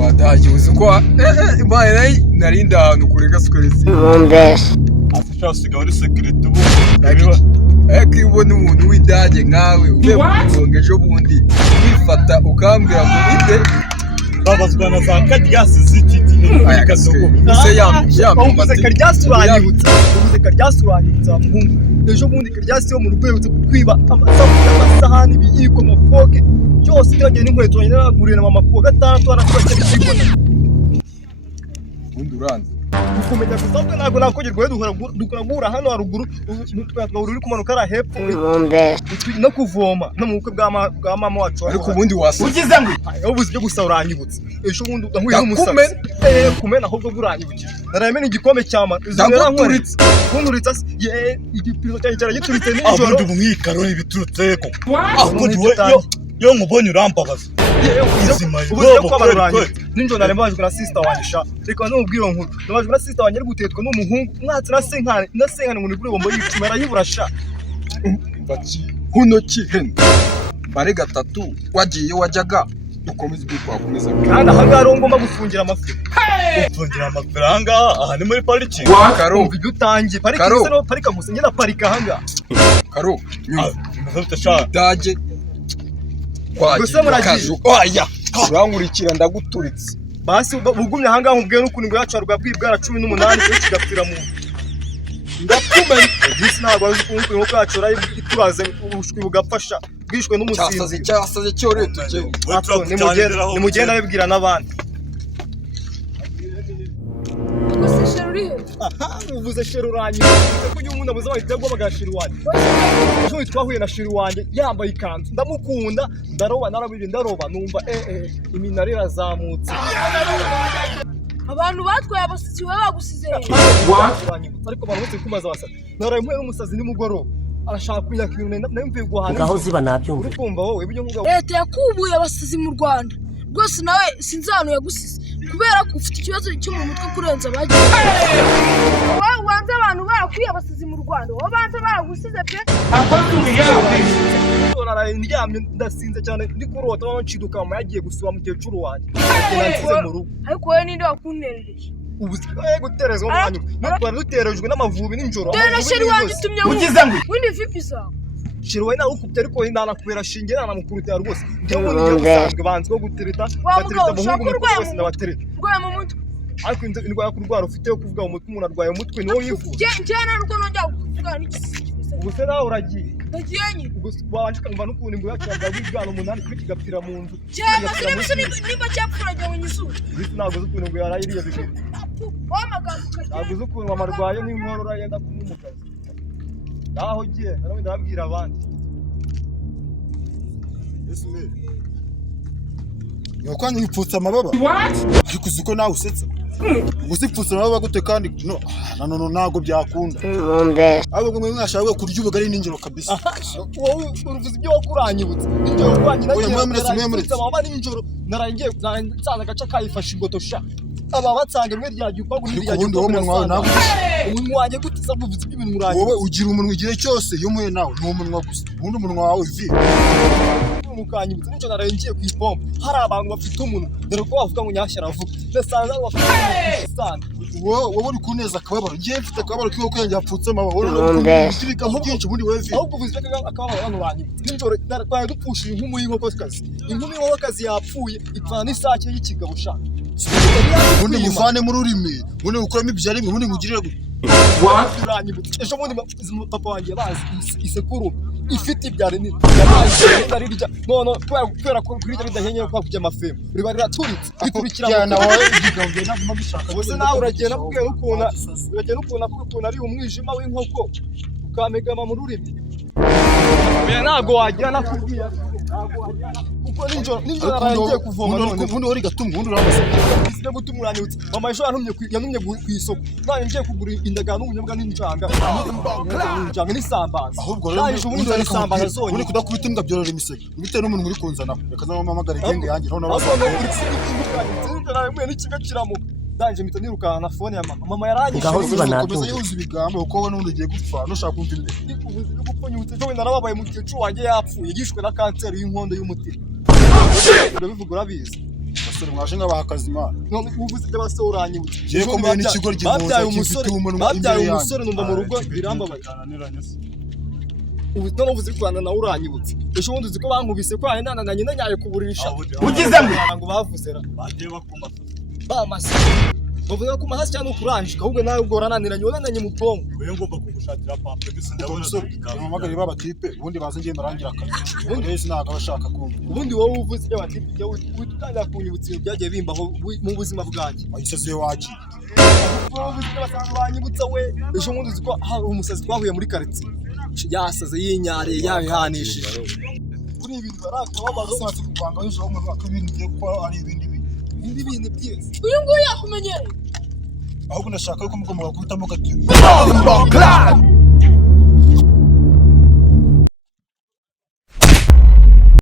Wadagi uzi ko imana narinda ahantu kure gaswezi afasha sigaho ari secret ubu ibona umuntu w'idage nkawe uvuye kugonga ejo bundi wifata ukambwira ngo ite babazwa na za karyasi z'ikiti ise uvuze karyasi uranyibutsa muhungu ejo bundi karyasi yo mu rugo yibutse kutwiba amasahani ibiyiko amafoke byose byagenda n'inkweto nyine naguriye na mama kuwa gatandatu arakora cyane ubundi uranze ukumenya gusabwe ntabwo nakogerwa dukora guhura hano haruguru twagahura uri kumanuka ara hepfo no kuvoma no mu bukwe bwa mama wacu ariko ubundi wasa ugize ngo ubuze byo gusa uranyibutse ejo bundi udahuye n'umusazi kumena ahubwo buranyibukije narayemena igikombe cyama kunturitse igipiro cyanjye cyaragituritse nijoro abundi umwikaro ibiturutse ko ahubwo yo nkubonye urambabaza ubuze ko abaruranye ninjoro narembajwe na sister wanjye sha reka n'ubwiro nkuru nabajwe na sister wanjye ari gutetwa n'umuhungu mwatse na senkane ngo nigure bombo y'icuma arayibura sha huno kihene bare gatatu wagiye wajyaga dukomeze kwakomeza kandi aha ngaho ngomba gufungira amafi gufungira amafaranga aha ni muri pariki karo utangiye pariki no parika gusa ngena parika aha ngaha karo dage gusa muragiye oya urankurikira ndaguturitse basi bugumye aha ngaho ubwiye n'ukuntu ngo yacu arwa bwibwara 18 cyo kigapfira mu ndakumenya disi ntabwo azi ukuntu ngo yacu rayi ituraze ubushwi bugafasha bwishwe n'umusinzi cyasaze cyo leta ni mugenda bibwira n'abandi uvuze sheru ranyi ko uyu muntu abuze bahitego bagashira wanjye ejo twahuye na sheru wanjye yambaye ikanzu ndamukunda ndaroba narabije ndaroba numva iminara irazamutse abantu batwaye abasizi we bagusize ariko barutse kumaza abasasa naraye mwe n'umusazi nimugoroba arashaka kunyaka ibintu namvuye guhana ngaho ziba nabyumva urumva wowe ibyo nguga leta yakubuye abasizi mu Rwanda rwose nawe sinzi hano yagusize kubera ko ufite ikibazo cyo mu mutwe kurenza abagiye wowe wanze abantu barakwiye abasizi mu Rwanda wowe banze baragusize pe naraye ndyamye ndasinze cyane ndi kurota banciduka mu yagiye gusuba mukecuru wanjye nansize mu rugo ariko wowe ninde wakunterereje ubuzikaye guterezwa umwanya natwara duterejwe n'amavubi n'injoro dore sheri wanjye tumye ugize ngo windi vipi sawa sheri we nawe ukubye ariko indana kubera shinge nana mukurutira rwose ndio ngiye gusanzwe banzwe gutereta batereta muhungu rwose nabatereta rwaye mu mutwe ariko indwara kurwara ufite yo kuvuga umutwe umuntu arwaye umutwe niwo yifuza cyane nuko nongera kuvuga n'iki ubuse nawe uragiye ndagiye nyine wanje kumva n'ukuntu ngo yacaga bw'ibwana umunani kuri kigapfira mu nzu cyane niba cyapfurage mu nyisura bisi ntabwo ukuntu ngo yarayiriye bigire ntabwo ukuntu amarwaye n'inkorora yenda kumumukaza naho giye nawe ndabwira abandi Yokwanga yipfutsa amababa ariko uziko nawe usetsa gusipfutsa amababa gute kandi no ntago byakunda ahubwo mwe mwashaka kurya ubugari ninjoro kabisa wowe uruvuze ibyo wakuranyibutse ibyo wakuranyina muretse amababa ninjoro narangiye nsanze gaca kayifasha ingotosha aba batsange mwe ryagiye uko guri ryagiye ubundi wowe umunwa nawe umunwa wanjye gute sabuvuze ibintu muranye wowe ugira umunwa igihe cyose iyo muye nawe ni umunwa gusa ubundi umunwa wawe vi mukanyibutse n'icyo narangiye ku ipompo hari abantu bafite umunwa dore ko bavuga ngo nyashya aravuga ndasanze abo bafite umusana wowe uri kuneza akababaro ngiye mfite akababaro k'iwo kwenge yapfutse amababa urabika byinshi ubundi wewe vi ahubwo uvuze akababaro hano uranyibutse n'injoro twari dupfushije inkumi y'inkokokazi inkumi y'inkokokazi yapfuye ipfana n'isake y'ikigabo shaka ubundi muvane mu rurimi ubundi gukuramo ibya rimwe ubundi ngugirire uranyibutse ejo bundi papa wanjye bazi isekuru ifite ibyari nini yarirya none kubera ko kuri ridahenye kwa kujya amafemo riba riraturitse bikurikira nawe igigambye naguma bishaka bose nawe uragenda kubwira ukuntu ari umwijima w'inkoko ukamegama mu rurimi ntabwo wagira nakubwiye kuko ninjoro narangiye kuvoma none ubundi wari gatumwe ubundi uramaze no gutuma uranyibutse mama ejo yantumye ku isoko none ngiye kugura indagano n'ubunyobwa n'injanga n'isambaza ahubwo rero ubundi ari isambaza zonyine uri kudakubita imbwa byorora imisego bitewe n'umuntu uri kunzana reka zamamagara igenge yanjye naho nabaza n'ikigo kiramuka danje mpita nirukana na phone ya mama yaranyishe ngaho ziba nakomeza yuzuza ibigambo uko wowe n'undi ugiye gupfa nushaka kumva imbere ubuzi bwo gupfunyutse cyo narababaye mu gihe wanjye yapfuye yishwe na kanseri y'inkondo y'umutima urabivuga urabizi abasore mwaje nk'abakazimana none uvuze by'abasore uranyibutse Ngiye ko mbere n'ikigo ry'impunzi babyaye gifite umusore umunwa babyaye imbere umusore numva mu rugo birambabaye ubu none uvuze Rwanda nawe uranyibutse ejo bundi uzi ko bankubise ko ahenda na nyina nyaye kuburisha ugizemo ngo bavuze ra bagiye bakuma bamase bavuga ko mahasi cyane ukuranjika ahubwo nawe ubwo rananiranye wanananye mu bwonko wewe ngomba kugushakira pampe gusa ndabona amagare baba tipe ubundi baze ngenda rangira akazi ubundi rero sinaga bashaka kumva ubundi wowe uvuze by'abatipe witangira kunyibutsa ibintu byagiye bimbaho mu buzima bwanjye ayisaze wagiye banyibutsa we ejo bundi uzi ko hari umusazi twahuye muri quartier yasaze yinyariye yabihanishije kuri ibintu barakababaza sasa kuvanga ejo mu mwaka w'ibintu byo ko ari ibindi bintu byiza uyu nguyu yakumenyereye ahubwo ndashaka ko mugomba gukubitamo gatiro